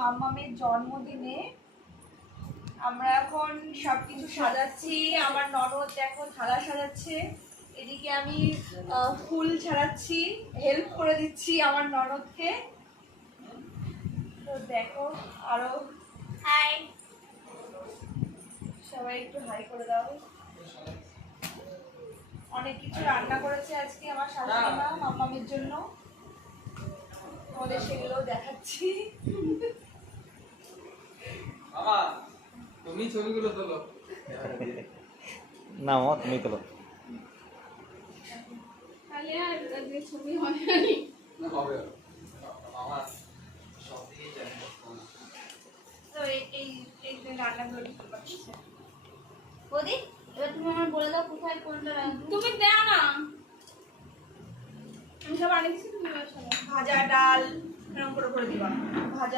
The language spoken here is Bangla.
মাম্মামের জন্মদিনে আমরা এখন সবকিছু সাজাচ্ছি। আমার ননদ দেখো থালা সাজাচ্ছে, এদিকে আমি ফুল ছাড়াচ্ছি, হেল্প করে দিচ্ছি আমার ননদকে। তো দেখো আরো হাই, সবাই একটু হাই করে দাও। অনেক কিছু রান্না করেছে আজকে আমার শাশুড়ি মা মাম্মামের জন্য, তোমাদের সেগুলো দেখাচ্ছি। মামা তুমি ছবিগুলো তোলো না মামা তুমি তোলো। তাহলে আর ছবি হয় না হবে মামা সব দিকে জানি। তো এই রান্নাগুলো করতে পারছি। বৌদি এবার তুমি আমার বলে দাও কোথায় কোনটা রাখবো। তুমি দাও না, আমি সব আনিয়েছি, তুমি ভাজা ডাল এরকম করে দিবা, ভাজা